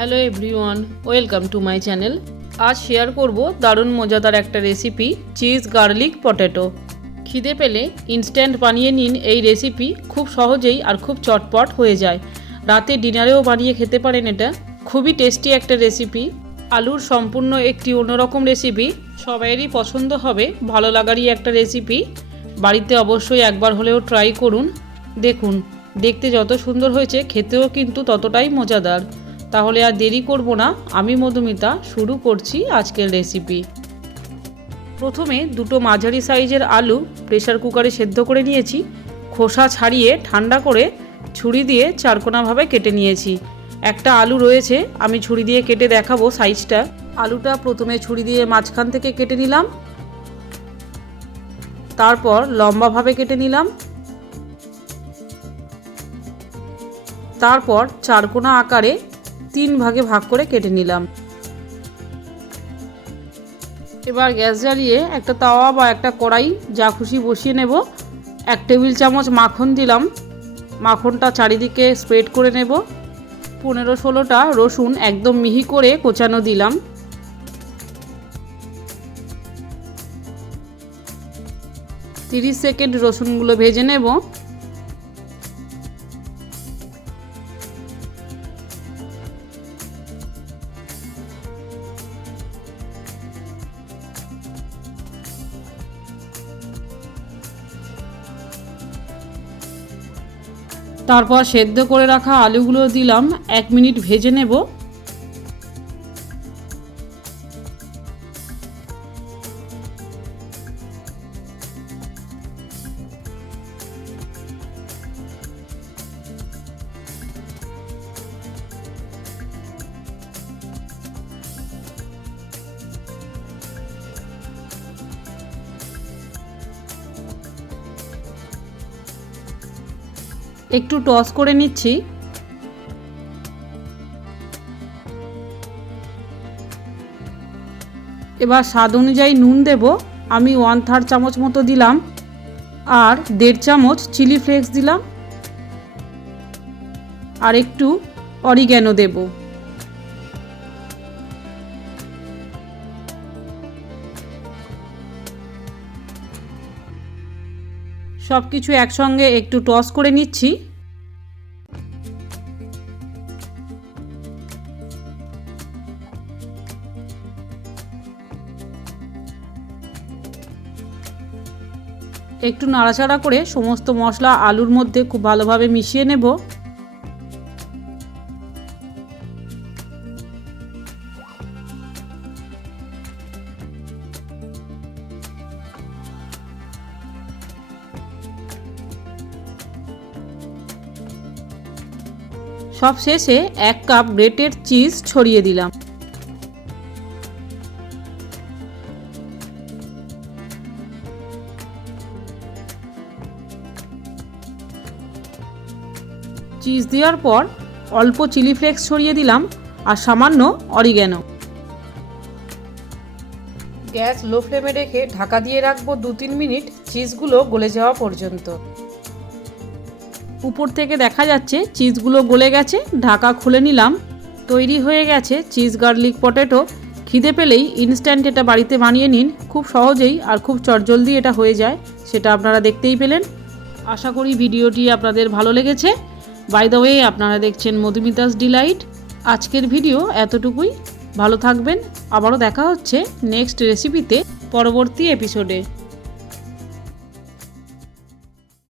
Hello everyone, welcome to my channel. আজ share করব দারুণ মজাদার একটা রেসিপি, চিজ গার্লিক পটেটো। খিদে পেলে ইনস্ট্যান্ট বানিয়ে নিন এই রেসিপি, খুব সহজেই আর খুব চটপট হয়ে যায়। রাতে ডিনারেও বানিয়ে খেতে পারেন। এটা খুবই টেস্টি একটা রেসিপি। আলুর সম্পূর্ণ একটি অন্যরকম রেসিপি, সবাইয়েরই পছন্দ হবে, ভালো লাগারই একটা রেসিপি। বাড়িতে অবশ্যই একবার হলেও ট্রাই করুন। দেখুন, দেখতে যত সুন্দর হয়েছে, খেতেও কিন্তু ততটাই মজাদার। তাহলে আর দেরি করব না, আমি মধুমিতা শুরু করছি আজকের রেসিপি। প্রথমে দুটো মাঝারি সাইজের আলু প্রেসার কুকারে সেদ্ধ করে নিয়েছি। খোসা ছাড়িয়ে ঠান্ডা করে ছুরি দিয়ে চারকোনাভাবে কেটে নিয়েছি। একটা আলু রয়েছে, আমি ছুরি দিয়ে কেটে দেখাবো সাইজটা। আলুটা প্রথমে ছুরি দিয়ে মাঝখান থেকে কেটে নিলাম, তারপর লম্বাভাবে কেটে নিলাম, তারপর চারকোনা আকারে 3 ভাগে ভাগ করে কেটে নিলাম। এবার গ্যাস জ্বালিয়ে একটা তাওয়া বা একটা কড়াই যা খুশি বসিয়ে নেব। 1 টেবিল চামচ মাখন দিলাম। মাখনটা চারিদিকে স্প্রেড করে নেব। 15-16টা রসুন একদম মিহি করে কোচানো দিলাম। তিরিশ সেকেন্ড রসুনগুলো ভেজে নেব। তারপর সেদ্ধ করে রাখা আলুগুলো দিলাম, 1 মিনিট ভেজে নেব। একটু টস করে নিচ্ছি। এবার স্বাদ অনুযায়ী নুন দেব। আমি 1/3 চামচ মতো দিলাম, আর 1.5 চামচ চিলি ফ্লেক্স দিলাম, আর একটু অরিগ্যানো দেব। সব কিছু একসঙ্গে একটু টস করে নিচ্ছি। একটু নাড়াচাড়া করে সমস্ত মশলা আলুর মধ্যে খুব ভালোভাবে মিশিয়ে নেব। সব শেষে 1 কাপ গ্রেটেড চিজ ছড়িয়ে দিলাম। চিজ দেওয়ার পর অল্প চিলি ফ্লেক্স ছড়িয়ে দিলাম, আর সামান্য অরিগ্যানো। গ্যাস লো ফ্লেমে রেখে ঢাকা দিয়ে রাখবো 2-3 মিনিট, চিজগুলো গলে যাওয়া পর্যন্ত। উপর থেকে দেখা যাচ্ছে চিজগুলো গলে গেছে। ঢাকা খুলে নিলাম। তৈরি হয়ে গেছে চিজ গার্লিক পটেটো। খিদে পেলেই ইনস্ট্যান্ট এটা বাড়িতে বানিয়ে নিন, খুব সহজেই আর খুব চটজলদি এটা হয়ে যায়, সেটা আপনারা দেখতেই পেলেন। আশা করি ভিডিওটি আপনাদের ভালো লেগেছে। বাই দ্য ওয়ে, আপনারা দেখছেন মধুমিতাস ডিলাইট। আজকের ভিডিও এতটুকুই। ভালো থাকবেন। আবারও দেখা হচ্ছে নেক্সট রেসিপিতে পরবর্তী এপিসোডে।